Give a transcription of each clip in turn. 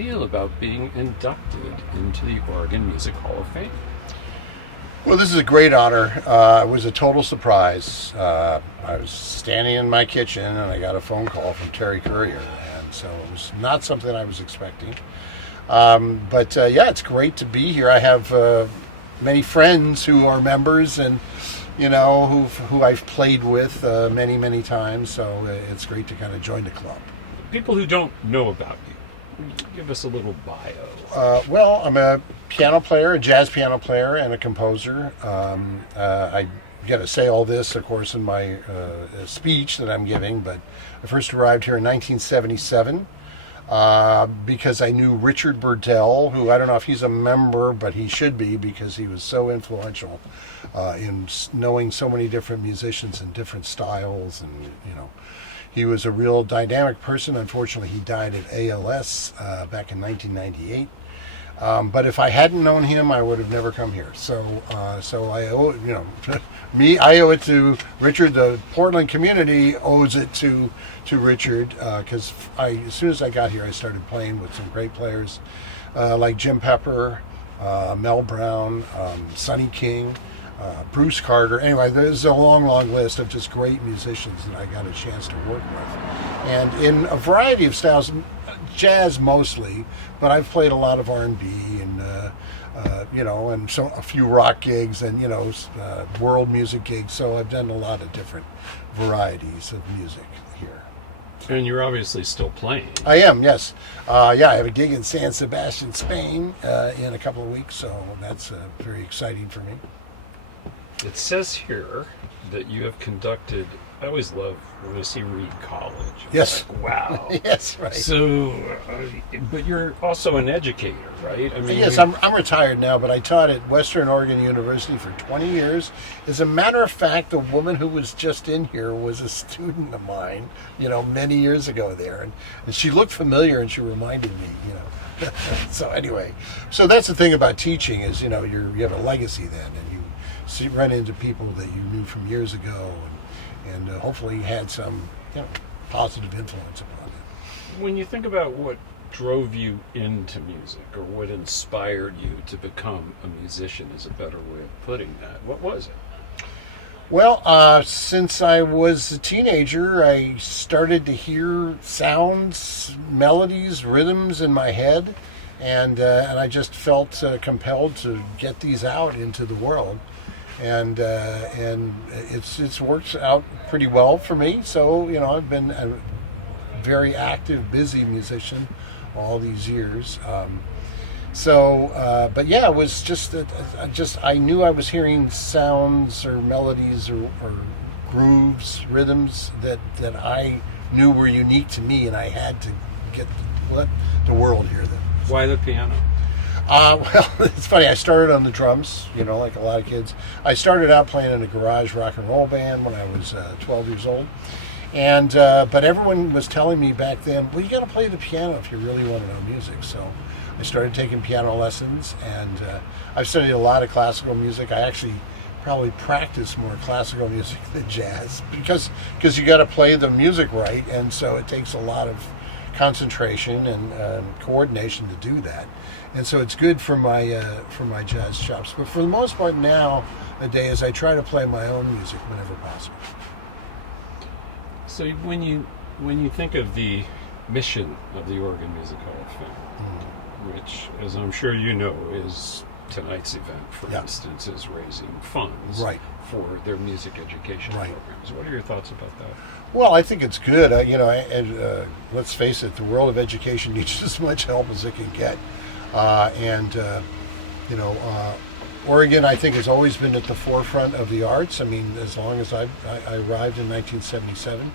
feel about being inducted into the Oregon Music Hall of Fame? Well, this is a great honor. It was a total surprise. I was standing in my kitchen and I got a phone call from Terry Courier, and so it was not something I was expecting. But it's great to be here. I have many friends who are members, and who I've played with many times. So it's great to kind of join the club. People who don't know about you, give us a little bio. Well, I'm a piano player, a jazz piano player, and a composer. I got to say all this, of course, in my speech that I'm giving, but I first arrived here in 1977 because I knew Richard Burdell, who I don't know if he's a member, but he should be because he was so influential in knowing so many different musicians and different styles, and he was a real dynamic person. Unfortunately, he died of ALS back in 1998. But if I hadn't known him, I would have never come here. So I owe I owe it to Richard. The Portland community owes it to Richard, because as soon as I got here, I started playing with some great players like Jim Pepper, Mel Brown, Sonny King, Bruce Carter. Anyway, there's a long list of just great musicians that I got a chance to work with, and in a variety of styles. Jazz mostly, but I've played a lot of R&B and and a few rock gigs and world music gigs. So I've done a lot of different varieties of music here. And you're obviously still playing. I am, yes. I have a gig in San Sebastian, Spain, in a couple of weeks. So that's very exciting for me. It says here that you have conducted. I always love when I see Reed College. Yes. Like, wow. Yes, right. So, but you're also an educator, right? I mean, yes, I'm retired now, but I taught at Western Oregon University for 20 years. As a matter of fact, the woman who was just in here was a student of mine, many years ago there. And she looked familiar and she reminded me, So anyway, so that's the thing about teaching is, you have a legacy then, and you run into people that you knew from years ago, and hopefully had some positive influence upon it. When you think about what drove you into music, or what inspired you to become a musician is a better way of putting that, what was it? Well, since I was a teenager, I started to hear sounds, melodies, rhythms in my head, and I just felt compelled to get these out into the world. And it's worked out pretty well for me. So I've been a very active, busy musician all these years. But it was just I knew I was hearing sounds or melodies or grooves, rhythms that I knew were unique to me, and I had to let the world hear them. Why the piano? Well, it's funny. I started on the drums, like a lot of kids. I started out playing in a garage rock and roll band when I was 12 years old. And but everyone was telling me back then, well, you got to play the piano if you really want to know music. So I started taking piano lessons, and I've studied a lot of classical music. I actually probably practice more classical music than jazz because you got to play the music right, and so it takes a lot of concentration and coordination to do that. And so it's good for my jazz chops. But for the most part nowadays, I try to play my own music whenever possible. So when you think of the mission of the Oregon Music Hall of Fame, which, as I'm sure you know, is tonight's event, for instance, is raising funds for their music education programs. What are your thoughts about that? Well, I think it's good. Let's face it, the world of education needs as much help as it can get. Oregon, I think, has always been at the forefront of the arts. I mean, as long as I arrived in 1977,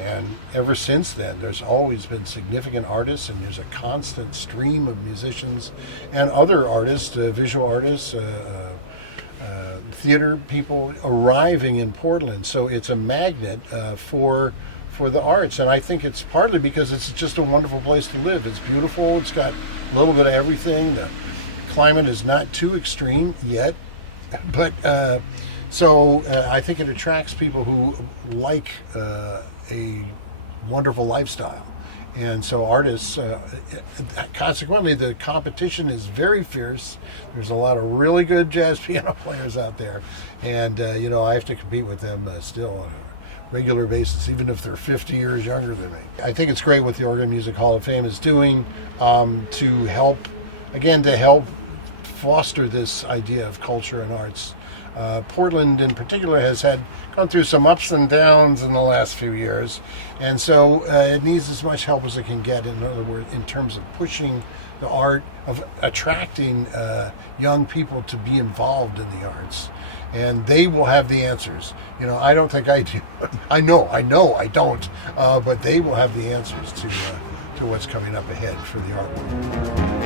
and ever since then, there's always been significant artists, and there's a constant stream of musicians and other artists, visual artists, theater people arriving in Portland. So it's a magnet for the arts, and I think it's partly because it's just a wonderful place to live. It's beautiful. It's got a little bit of everything. The climate is not too extreme yet, but I think it attracts people who like a wonderful lifestyle, And so artists, consequently, the competition is very fierce. There's a lot of really good jazz piano players out there. And, I have to compete with them still on a regular basis, even if they're 50 years younger than me. I think it's great what the Oregon Music Hall of Fame is doing to help foster this idea of culture and arts. Portland in particular has gone through some ups and downs in the last few years, and so it needs as much help as it can get, in other words, in terms of pushing the art, of attracting young people to be involved in the arts. And they will have the answers. I don't think I do. I know I don't, but they will have the answers to what's coming up ahead for the art world.